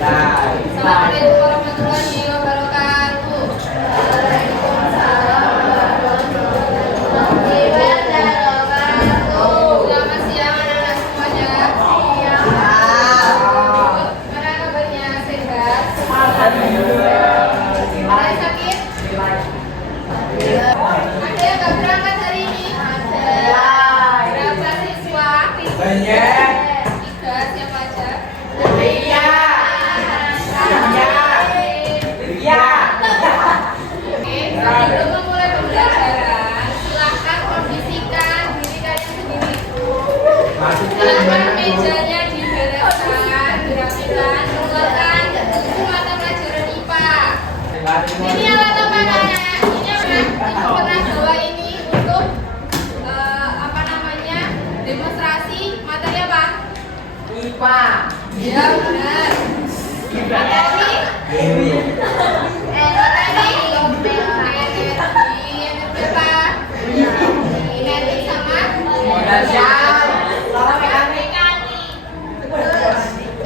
Assalamualaikum warahmatullahi wabarakatuh. Selamat siang anak-anak semuanya. Gimana kabarnya? Sehat? Ada yang sakit? Ada yang nggak berangkat hari ini? Ada. Berapa siswa? Banyak. 3. Siapa aja? Iya. Sebelum memulai pembelajaran, silahkan kondisikan diri kalian sendiri. Silahkan mejanya dibereskan, dirapikan, keluarkan buku mata pelajaran IPA. Ini alat apa anak? Ini apa? Ibu pernah bawa ini untuk demonstrasi materi apa? IPA. Ya benar. Materi?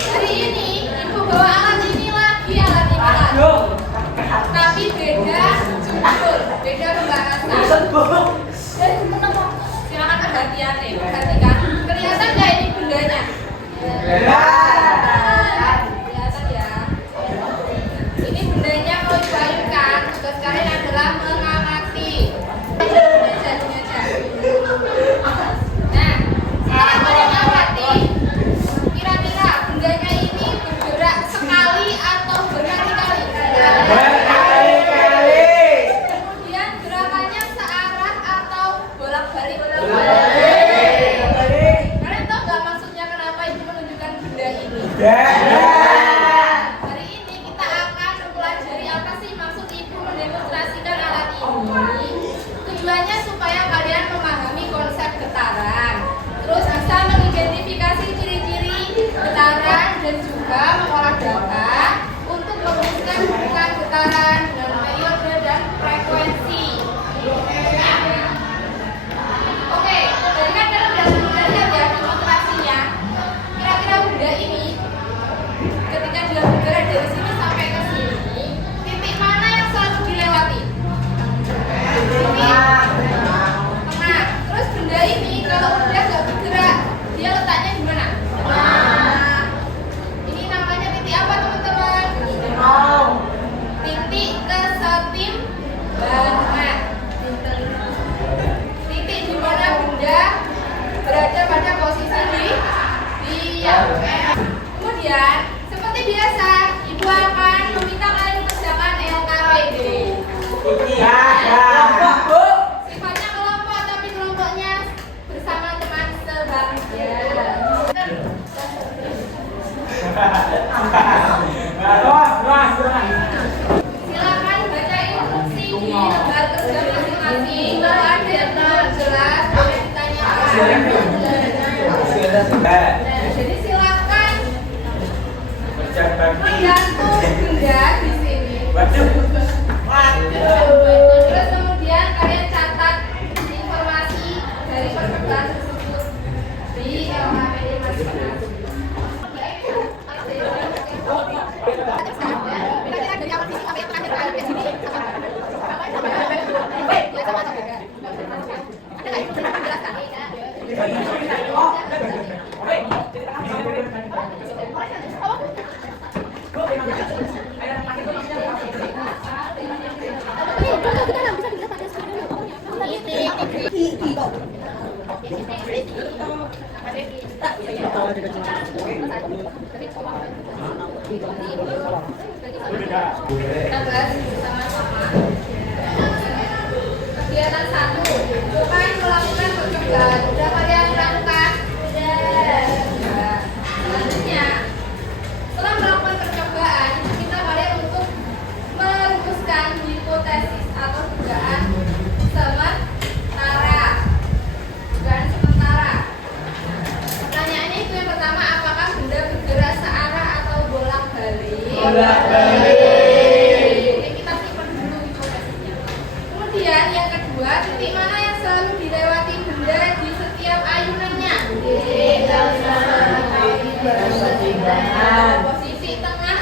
Hari ini ibu bawa alat ini lagi, alat ini lagi. Tapi beda judul, beda pembahasan. Silakan perhatian nih, perhatikan. Kelihatan nggak ini bendanya? Kelihatan ya. Ini bendanya mau dibayarkan. Tugas kalian adalah mengamati. Ini aja. Nah, setelah kalian amati, kira-kira bendanya ini bergerak sekali atau berkali-kali? Berkali-kali. Kemudian gerakannya searah atau bolak-balik? Kalian tahu nggak maksudnya kenapa ibu menunjukkan benda ini? Hari ini kita akan mempelajari apa sih maksud ibu mendemonstrasikan alat ini. Tujuannya supaya kalian memahami konsep getaran, terus bisa mengidentifikasi ciri-ciri getaran dan juga mengolah data untuk merumuskan hubungan getaran dengan periode dan frekuensi. Oke, jadi kan kalian udah lihat ya demonstrasinya. Kira-kira benda ini ketika dia bergerak dari sini sampai ke sini, titik mana yang selalu dilewati? Titik tengah. Terus benda ini kalau udah nggak bergerak, dia letaknya di mana? Ini namanya titik apa teman-teman? Titik kesetimbangan. Titik di mana benda berada pada posisi diam. Kemudian, seperti biasa, ibu akan meminta kalian mengerjakan LKPD. Sifatnya kelompok, tapi kelompoknya bersama teman sebangsa. Silakan baca instruksi di lembar kerja masing-masing. Kalau ada yang belum jelas, boleh ditanyakan. Jadi silakan menggantung benda di sini. Terus kemudian kalian catat informasi dari percobaan tersebut di LKPD masing-masing. Kita bahas bersama-sama. Kegiatan 1, bukan melakukan percobaan. Sudah kalian melakukan? Sudah. Selanjutnya, setelah melakukan percobaan, kita kalian untuk merumuskan hipotesis atau dugaan sementara. Pertanyaannya itu yang pertama, apakah benda bergerak searah atau bolak-balik? Bolak-balik. Oke, kita simpan dulu hipotesisnya. Kemudian yang kedua, titik mana yang selalu dilewati benda di setiap ayunannya? Posisi tengah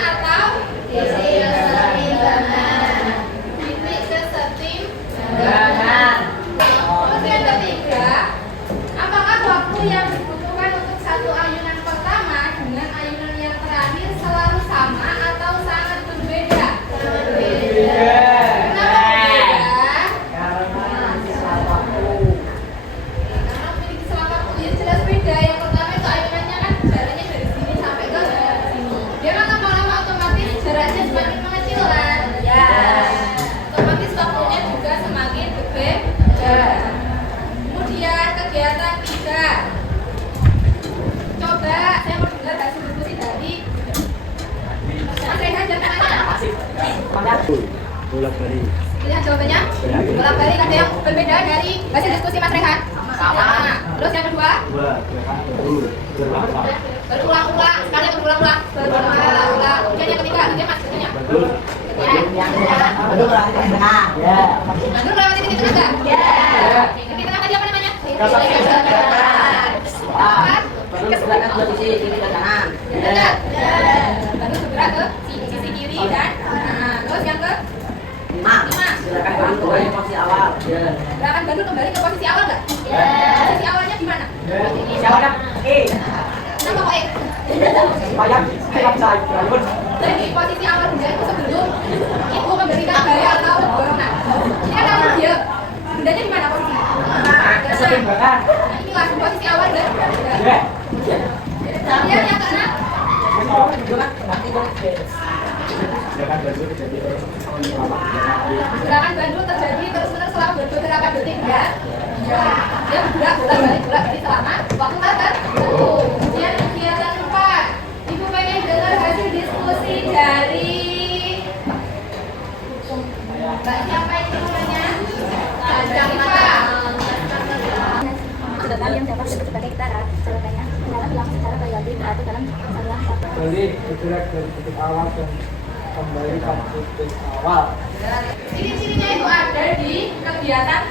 Bolak-balik. Pilihan jawabannya bolak-balik. Ada yang berbeda dari hasil diskusi Mas Rehan? Sama. Terus yang kedua? Berulang-ulang. Sekali berulang-ulang. Berulang-ulang. Kemudian yang ketiga, ini Mas katanya. Betul. Betul berarti tengah. Ya. Bandul melewati titik tengah nggak? Ya. Titik tengah tadi apa namanya? Empat. Betul bergerak ke posisi kiri dan kanan. Benar. Bandul bergerak ke sisi kiri dan kanan. Terus yang ke 5. Silakan Bandul kembali ke posisi awal. Ya. gerakan Bandul kembali ke posisi awal nggak? Posisi awalnya di mana? Silakan Kenapa kok supaya kita bisa bangun. Jadi posisi awal benda itu sebelum ibu memberikan bayi atau dorongan. Ini kan kalau dia bendanya di mana posisinya? Keseimbangan. Nah, inilah posisi awal dan Ya. kemudian yang keenam gerakan Bandul terjadi terus-menerus selama beberapa detik ya. Dia bergerak bolak-balik selama waktu tertentu. Kemudian kegiatan 4. Ibu pengen dengar hasil diskusi dari Mbak siapa itu namanya? Siapa? Sedangkan yang dapat disebut sebagai kitaran, jawabannya adalah berlangsung secara periodik atau dalam saluran waktu. Balik bergerak dari titik awal dan kembali ke titik awal. Ciri-cirinya itu ada di kegiatan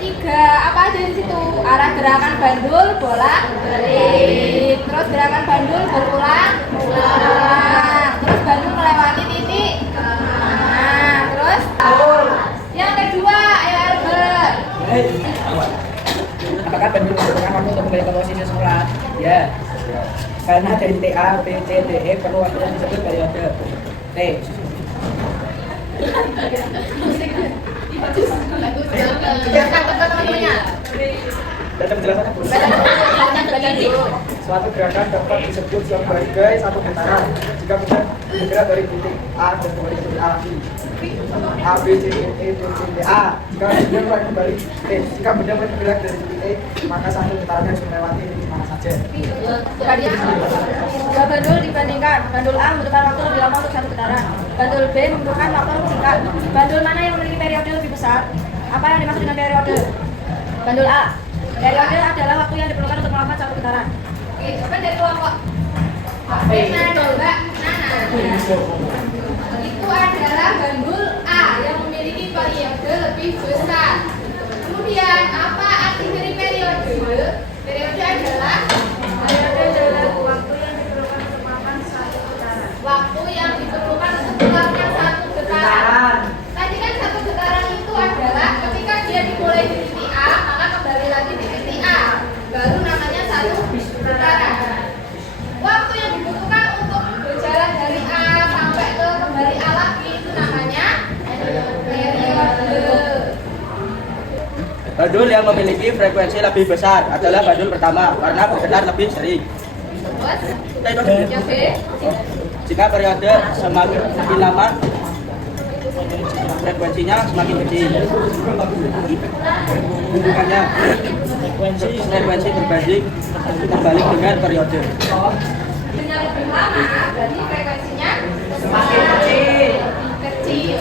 tiga apa aja di situ? Arah gerakan bandul bolak balik, terus gerakan bandul berulang terus bandul melewati titik terus yang kedua ayo Albert. Apakah Bandul membutuhkan waktu untuk kembali ke posisi semula? Ya. Karena dari titik A, B, C, D, E perlu waktu yang disebut periode. T. Jelaskan ke teman-temannya. Dalam penjelasannya Bu. Suatu gerakan dapat disebut sebagai satu getaran jika benda bergerak dari titik A dan kembali ke titik A lagi. A, B, C, D, E, B, C, D, A. Jika benda mulai kembali T. Jika benda mulai bergerak dari titik E, maka satu getaran harus melewati titik mana saja. Dua bandul dibandingkan. Bandul A membutuhkan waktu lebih lama untuk satu getaran. Bandul B membutuhkan waktu lebih singkat. Bandul mana yang memiliki periode lebih besar? Apa yang dimaksud dengan periode? Bandul A. Periode adalah waktu yang diperlukan untuk melakukan satu getaran. Oke, coba dari kelompok. Nana, Mbak Nana. Itu adalah bandul A yang memiliki periode lebih besar. Kemudian apa arti dari periode? Periode adalah waktu yang diperlukan untuk melakukan satu getaran. Tadi kan satu getaran itu adalah ketika dia dimulai di titik A, maka kembali lagi di titik A, baru namanya satu getaran. Waktu yang dibutuhkan untuk berjalan dari A sampai ke kembali A lagi itu namanya periode. Bandul yang memiliki frekuensi lebih besar adalah bandul pertama karena bergetar lebih sering. Terus yang B, Jika periode semakin lama, frekuensinya semakin kecil. Hubungannya frekuensi berbanding terbalik dengan periode. dengan lebih lama berarti frekuensinya Semakin kecil. kecil.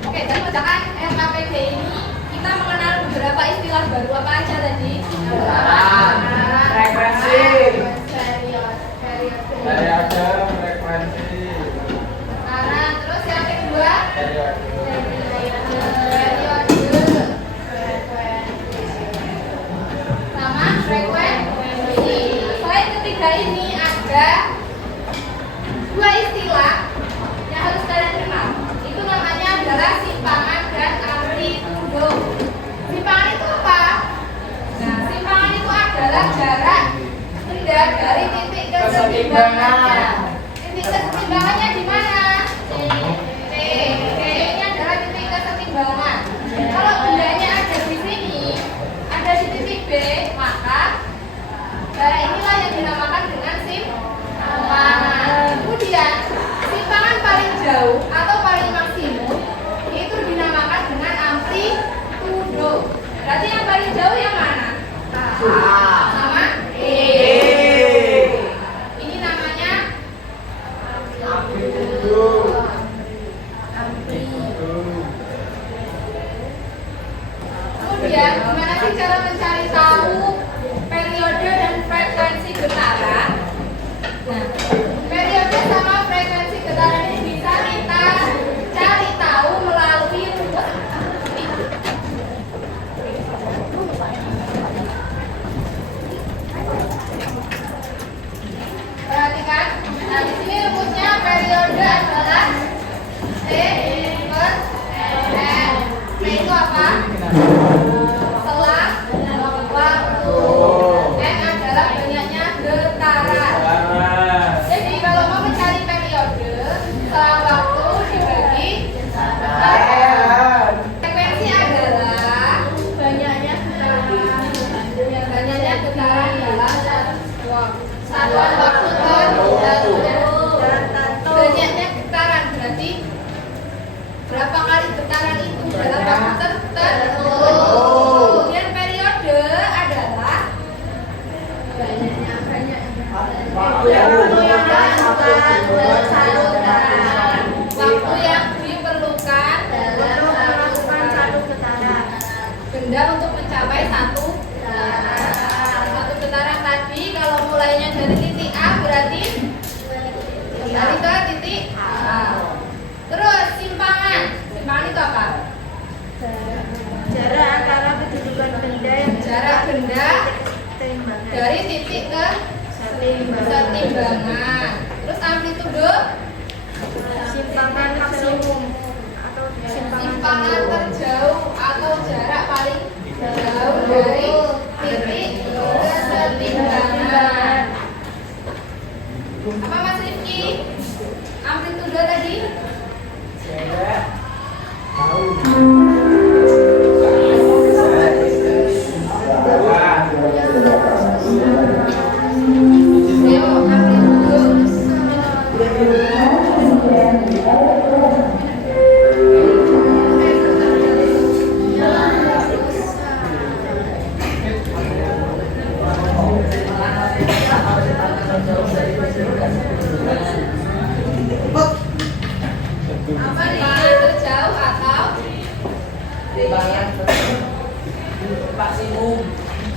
Oke, dari bacaan RKPD ini kita mengenal beberapa istilah baru apa aja tadi? Frekuensi. Periode. Frekuensi. Terus yang kedua sama frekuensi. Selain ketiga ini ada dua istilah yang harus kalian kenal. Itu namanya adalah simpangan dan amplitudo. Simpangan itu apa? Nah, simpangan itu adalah jarak benda dari titik keseimbangannya. Titik keseimbangannya di mana? T. Ini adalah titik keseimbangan. Kalau bendanya ada di sini, ada di titik B, maka jarak inilah yang dinamakan dengan simpangan. Kemudian simpangan paling jauh atau paling maksimum itu Berarti yang paling jauh yang mana? Sama E. Ini namanya kemudian gimana sih cara mencari tahu periode dan frekuensi getaran? Nah, periode sama frekuensi getaran ini bisa kita cari tahu melalui rumus. Perhatikan, nah di sini rumusnya periode adalah T per N. T itu apa? Selang waktu. N adalah banyaknya getaran. Jadi kalau mau mencari periode, selang waktu dibagi getaran. Frekuensi adalah banyaknya getaran. Banyaknya getaran dalam satuan waktu tertentu. Banyaknya getaran berarti berapa kali getaran itu dalam waktu tertentu. Kemudian periode adalah banyaknya waktu yang diperlukan dalam satu getaran. Benda untuk mencapai satu getaran tadi kalau mulainya dari titik A berarti kembali ke titik A. Terus simpangan. Simpangan itu apa? Jarak antara kedudukan benda yang Jarak benda timbangan. dari titik ke setimbangan. Terus amplitudo Simpangan maksimum atau simpangan terjauh atau jarak paling jauh dari titik ke setimbangan. Apa Mas Rifki? Amplitudo tadi? Ayo, apa nih? Terjauh atau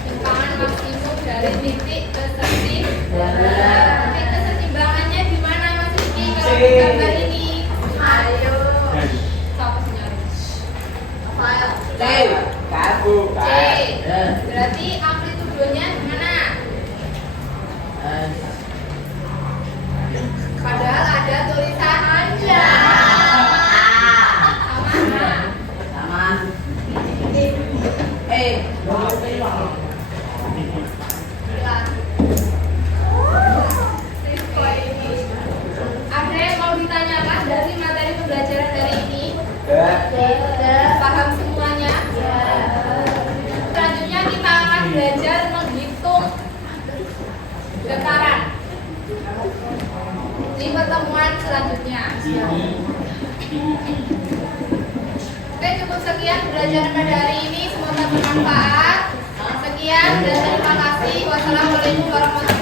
simpangan maksimum dari titik ke setimbangan. Titik ke setimbangannya di mana Mas Rifki kalau di gambar ini? Ayo. Siapa sih nyari? C. Berarti amplitudonya di mana? Padahal ada tulisan aja. Sama. Ada yang mau ditanyakan dari materi pembelajaran dari ini? Paham semuanya? Selanjutnya kita akan belajar menghitung getaran di pertemuan selanjutnya. Oke, cukup sekian pembelajaran pada hari ini. Semoga bermanfaat. Sekian dan terima kasih. Wassalamualaikum warahmatullahi wabarakatuh.